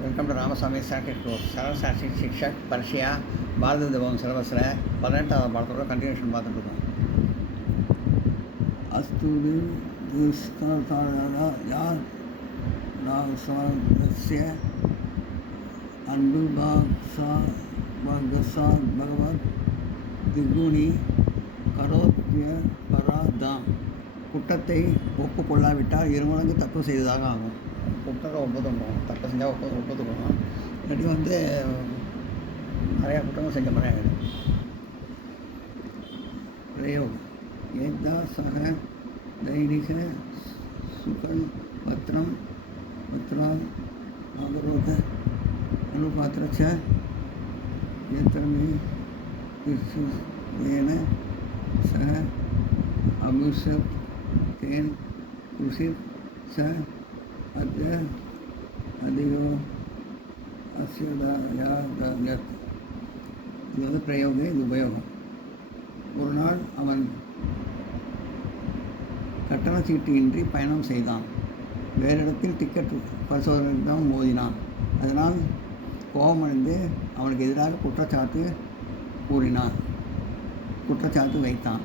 Welcome to Ramasamy sacred course. சரவசாட்சி சிக்ஷக் பர்ஷியா பாரத பவன் சிலபஸில் 18வது பாடத்தோட கண்டினியூஷன் பார்த்துட்ருக்கோம். அஸ்துரி துஷ்கர்தாரா யார் நாசஸ்ய அன்பு பாக்ஸா பகவத் திகுணி கரோத்ய பராதாம். குற்றத்தை ஒப்புக்கொள்ளாவிட்டால் இருமடங்கு தப்பு செய்ததாக ஆகும். குற்றத்தை ஒப்புத்துக்கணும், தப்பு செஞ்சால் ஒப்புத்துக்கணும், இல்லாட்டி நிறையா குற்றங்கள் செஞ்ச மாதிரி ஆகிடும். பிரயோகம் ஏதா சக தைனிக சுகன் பத்ரம் பத்ரா அவரோத அனுபாத்திரச்ச ஏத்திரமே ஏன சக அபிஷப் தேன் குஷித் ச அதிகோ அஸ்யத். இது பிரயோகம், இது உபயோகம். ஒரு நாள் அவன் கட்டண சீட்டு பயணம் செய்தான். வேறு இடத்தில் டிக்கெட் பரிசோதனையிடம் மோதினான். அதனால் கோபமடைந்து அவனுக்கு எதிராக குற்றச்சாட்டு வைத்தான்.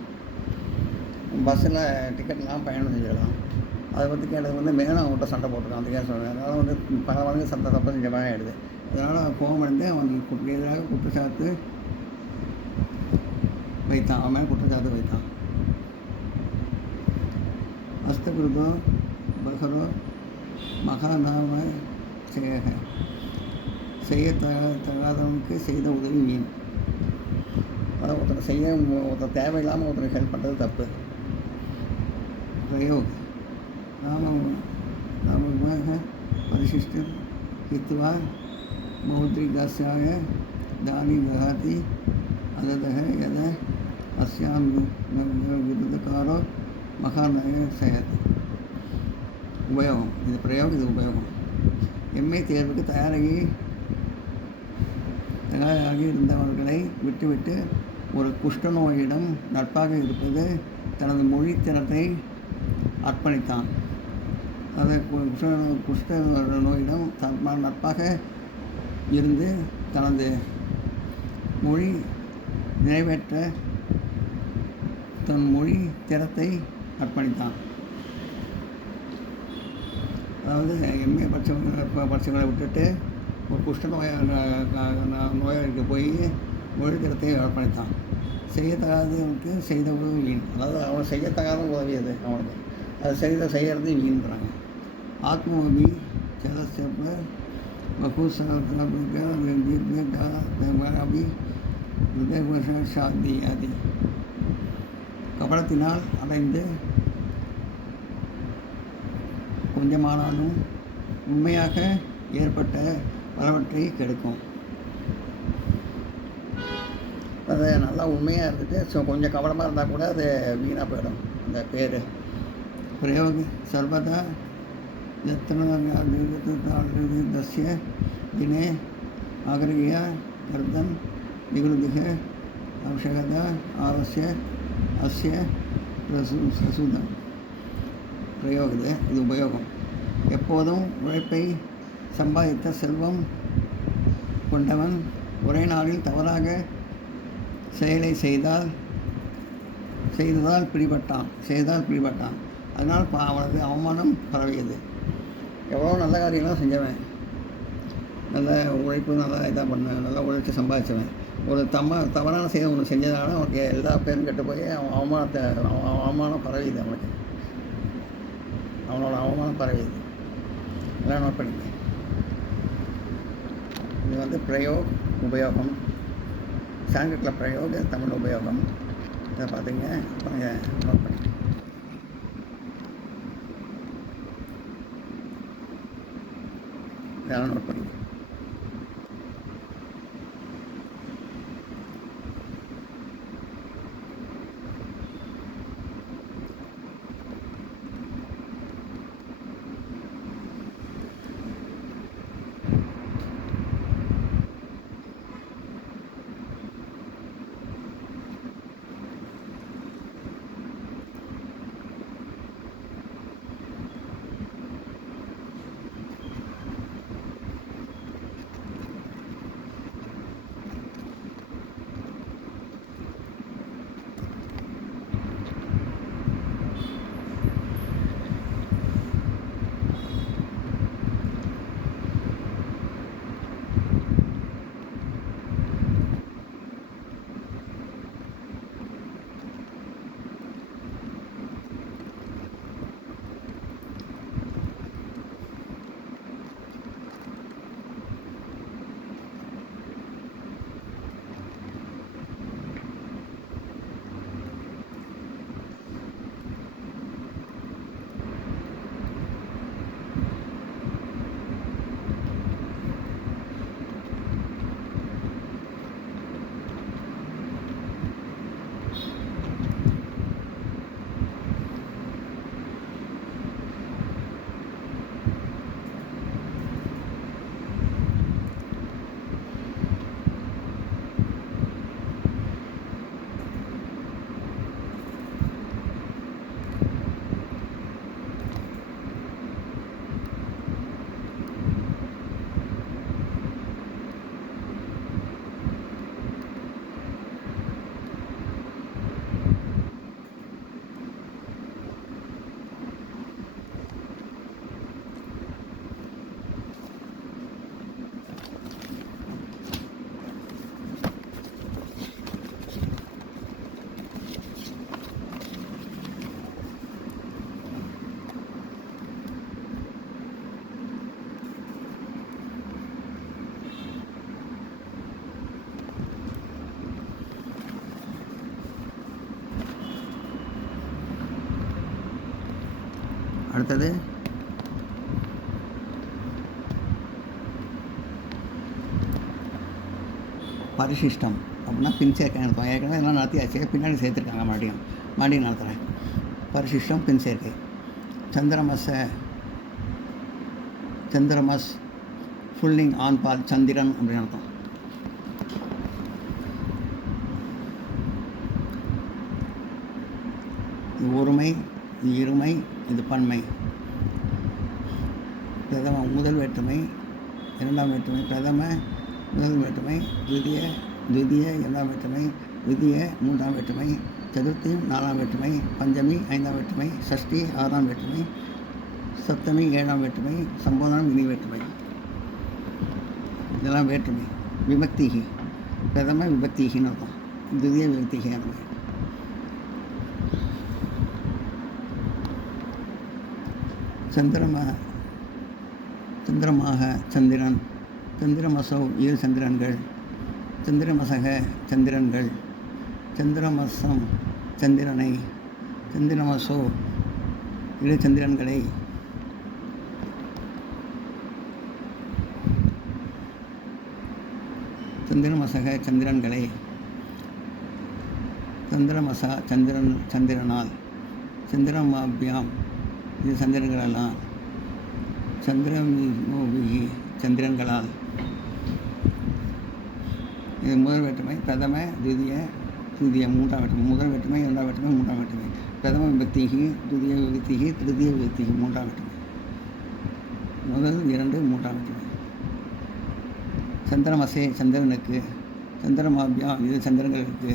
பஸ்ஸில் டிக்கெட்லாம் பயணம் செஞ்சிடலாம், அதை பற்றி கேட்டது மேலும் அவங்கள்ட்ட சண்டை போட்டுருக்கான். அந்த கேஸ் அதனால் பல மடங்கு தப்பு செஞ்ச மாதிரி ஆகிடுது. அதனால் கோபமடைந்து அவனுக்கு எதிராக குற்றச்சாட்டு வைத்தான். அவன் மேலே குற்றச்சாட்டு வைத்தான். அஸ்தகிருதோ பகரோ மகாநாம செய்யத்தகாதவனுக்கு செய்த உதவி வீண். அதை ஒருத்தர் தேவையில்லாமல் ஒருத்தருக்கு ஹெல்ப் பண்ணுறது தப்பு. பிரயோக் நாம பரிசிஷ்ட ஹித்வா மௌத்ரிகாஸ்யாய தானி தகாதி அததக எத அஸ்யாம் விருதக்காரோ மகாநாய சயத். உபயோகம், இது பிரயோகம், இது உபயோகம். எம்ஏ தேர்வுக்கு தயாராகி இருந்தவர்களை விட்டுவிட்டு ஒரு குஷ்டநோயிடம் நட்பாக இருப்பது தனது மொழி திறத்தை அர்ப்பணித்தான். அதை குஷ்ட நோயிடம் நட்பாக இருந்து தனது மொழி நிறைவேற்ற தன் மொழி திறத்தை அர்ப்பணித்தான். அதாவது எம்ஏ படித்தவங்களை விட்டுட்டு ஒரு குஷ்ட நோயாளிக்கு போய் மொழி திறத்தை அர்ப்பணித்தான். செய்யத்தகாதவனுக்கு செய்த உதவி வீண். அதாவது அவன் செய்யத்தகாத உதவி அது அவனுக்கு, அது செய்கிறது வீண்றாங்க. ஆத்மோபி ஜலசெப்ப பகுசாதி ஆதி. கபடத்தினால் அடைந்து கொஞ்சமானாலும் உண்மையாக ஏற்பட்ட பலவற்றை கெடுக்கும். அது நல்லா உண்மையாக இருந்துட்டு கொஞ்சம் கவனமாக இருந்தால் கூட அது வீணாக போயிடும். அந்த பேர் பிரயோக சர்வதா தஸ்ய தினே ஆகிருகிய கர்தம் நிகுருதிக அவசியகதா ஆவசிய அஸ்ய பிரசுதம். பிரயோகம், இது உபயோகம். எப்போதும் உழைப்பை சம்பாதித்த செல்வம் கொண்டவன் ஒரே நாளில் தவறாக செயலை செய்ததால் பிடிபட்டான். அதனால் அவனது அவமானம் பரவியது. எவ்வளோ நல்ல காரியங்களாம் செஞ்சவன், நல்ல உழைப்பு, நல்லா இதாக பண்ண, நல்லா உழைச்சி சம்பாதிச்சவன் ஒரு தவறான செயல் ஒன்று செஞ்சதுனால அவனுக்கு எல்லா பேரும் கெட்டு போய் அவமானம் பரவியுது. அவனோட அவமானம் பரவியுது. எல்லாம் நோட் பண்ணிக்க. இது பிரயோக், உபயோகம். சாங்கிட்டில் பிரயோக், தமிழ் உபயோகம். இதை பார்த்தீங்க, கொஞ்சம் நோட் பண்ணிக்க. இதெல்லாம் நோட் பண்ணிக்க. அடுத்தது பரிசிஷ்டம் அப்படின்னா பின் சேர்க்கை நடத்தும். ஏற்கனவே எல்லாம் நடத்தியாச்சு, பின்னாடி சேர்த்துருக்காங்க மறுபடியும் நடத்துகிறேன். பரிசிஷ்டம் பின் சேர்க்கை. சந்திரமஸ் ஃபுல்லிங் ஆண் பால் சந்திரன் அப்படின்னு அர்த்தம். இது ஒருமை, இது இருமை, இது பன்மை. பிரதம முதல் வேற்றுமை, இரண்டாம் வேற்றுமை, பிரதம முதல் வேற்றுமை, துதிய இரண்டாம் வேற்றுமை, விதிய மூன்றாம் வேற்றுமை, சதுர்த்தி நாலாம் வேற்றுமை, பஞ்சமி ஐந்தாம் வேற்றுமை, சஷ்டி ஆறாம் வேற்றுமை, சப்தமி ஏழாம் வேற்றுமை, சம்போதனம் இனி வேற்றுமை. இதெல்லாம் வேற்றுமை. விபக்திகி பிரதம விபக்திகின்னு அர்த்தம், துதிய விபக்திகி அந்த மாதிரி. சந்திரமாக சந்திரன், சந்திரமசோ இரு சந்திரன்கள், சந்திரமசக சந்திரன்கள், சந்திரமசம் சந்திரனை, சந்திரமசோ இரு சந்திரன்களை, சந்திரமசக சந்திரன்களை, சந்திரமசா சந்திரனால், சந்திரமாபியாம் இது சந்திரன்களெல்லாம், சந்திரமோபிகி சந்திரன்களால். இது முதல் வேற்றுமை. பிரதம துதிய மூன்றாம் வேற்றுமை. முதல் வேற்றுமை, இரண்டாம் வேற்றுமை, மூன்றாம் வேற்றுமை. பிரதம விபக்திகி, துதிய விபக்திகி, திருதிய விபக்திகி மூன்றாம் வேற்றுமை. முதல் இரண்டு மூன்றாம் வேற்றுமை. சந்திரமசே சந்திரனுக்கு, சந்திரமாபியா இது சந்திரன்களுக்கு,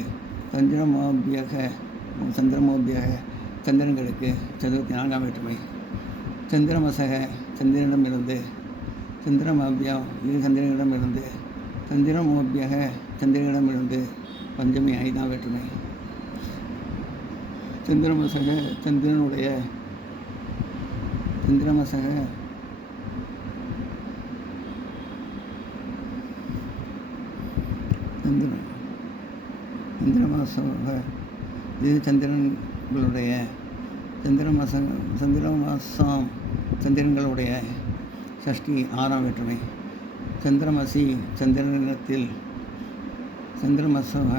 சந்திரமோபியக சந்திரன்களுக்கு சதுர்த்தி நான்காம் வேற்றுமை. சந்திரமசக சந்திரனிடமிருந்து, சந்திரமாபியா இரு சந்திரனிடமிருந்து, சந்திரமோபியக சந்திரனிடமிருந்து பஞ்சமி ஐந்தாம் வேற்றுமை. சந்திரமசக சந்திரனுடைய, சந்திரமசக சந்திரமாசக இது சந்திரன்களுடைய, சந்திரமாசாம் சந்திரன்களுடைய சஷ்டி ஆறாம் வேற்றுமை. சந்திரமசி சந்திரனிடத்தில், சந்திரமசோக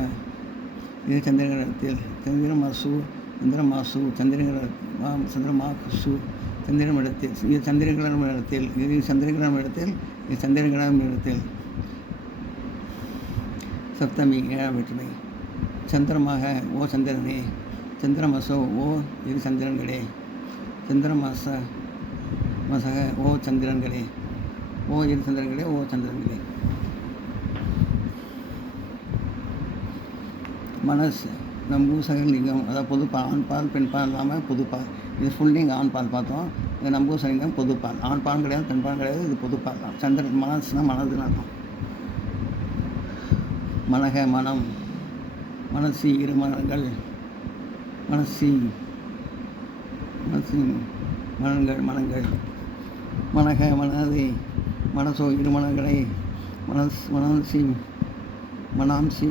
இது சந்திரனிடத்தில், சந்திரமாசு சந்திரமாசு சந்திரனிடத்தில், இது சந்திரனிடத்தில், இது சந்திரனிடத்தில், இது சந்திரனிடத்தில். சப்தமி ஏழாம் வேற்றுமை. சந்திரமாக ஓ சந்திரனே, சந்திரமசோ ஓ இரு சந்திரன்களே, சந்திரமசக ஓ சந்திரன்களே, ஓ இரு சந்திரன்களே, ஓ சந்திரன்களே. மனஸ் நம்பூசகலிங்கம், அதாவது பொதுப்பால், ஆண்பால் பெண்பால் இல்லாமல் பொதுப்பால். இது ஃபுல்லிங் ஆண்பால் பார்த்தோம். இது நம்பூசகலிங்கம் பொதுப்பால். ஆண்பால் கிடையாது, பெண்பால் கிடையாது, இது பொதுப்பால் தான். சந்திரன் மனசுனா மனதுன்னு அர்த்தம். மனக மனம், மனசி இரு மனங்கள், மனசி மனங்கள், மனக மனதை, மனசோ இரு மனங்களை, மனாம்சி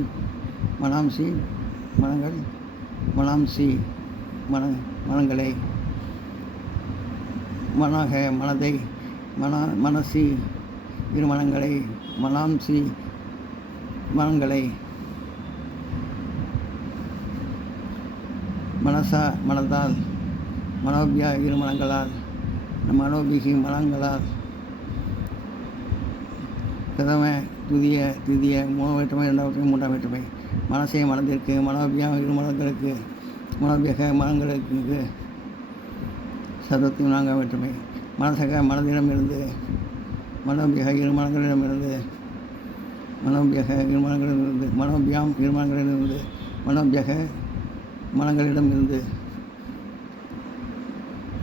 மனங்கள், மனாம்சி மனங்களை, மனக மனதை, மனசி இரு மனங்களை, மனாம்சி மனங்களை, மனசா மனதால், மனோபியா இரு மனங்களால், மனோபிகி மனங்களால். பிரதம துதிய மூணு வேற்றுமை, இரண்டாம் வேற்றுமை, மூன்றாம் வேற்றுமை. மனசே மனதிற்கு, மனோபியா இரு மனங்களுக்கு, மனோபியக மனங்களுக்கு சதுர்த்தி நான்காம் வேற்றுமை. மனசக மனதிடமிருந்து, மனோபியக இரு மனங்களிடமிருந்து, மனோபியக இரு மனங்களிலிருந்து, மனோபியாம் இரு மனங்களிலிருந்து, மனோபியக மனங்களிடமிருந்து.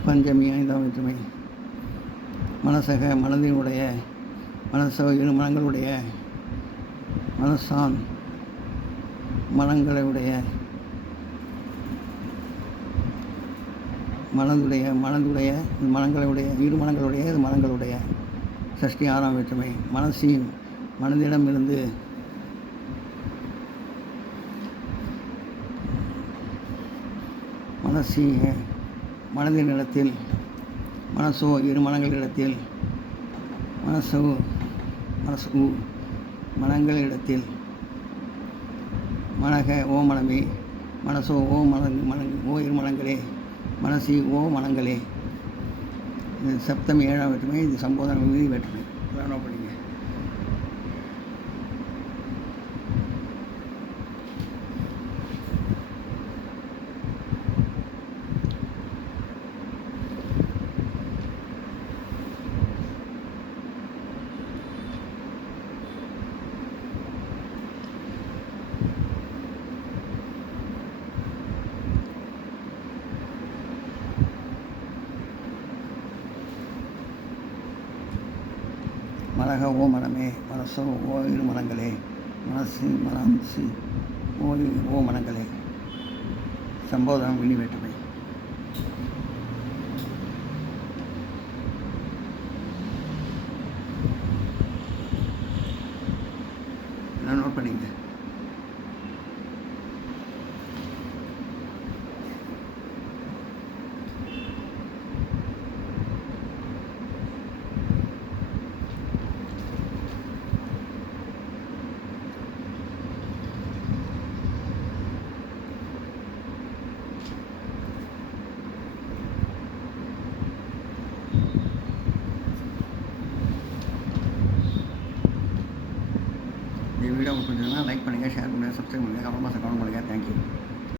பஞ்சமி ஐந்தாம் வேற்றுமை. மனசக மனதினுடைய, மனசோ இரு மனங்களுடைய, மனசான் மனங்களுடைய, மனங்களுடைய இரு மனங்களுடைய, இது மனங்களுடைய. சஷ்டி ஆறாம் வேற்றுமை. மனசி மனதிடமிருந்து, மனசி மனதின் இடத்தில், மனசோ இரு மனங்களிடத்தில் மனசு மனசு மனங்களிடத்தில் மனக ஓ மனமே மனசோ ஓ மனங்கு ஓ இரு மனங்களே மனசி ஓ மனங்களே. இது சப்தம் 7ஆம் வேற்றுமை, இது சம்போதன விகுதி வேற்றுமை. நோட் பண்ணிங்க. மனக ஓ மனமே மனசோ ஓ இரு மனங்களே மனசி ஓ மனங்களே. சம்போதனம் விழி வேற்றுமை. நோட் பண்ணிங்க. இந்த வீடியோ உங்களுக்கு பிடிச்சதுன்னா லைக் பண்ணுங்கள், ஷேர் பண்ணுங்கள், சப்ஸ்கிரைப் பண்ணுங்கள், கமெண்ட் பண்ணுங்கள். தேங்க்யூ.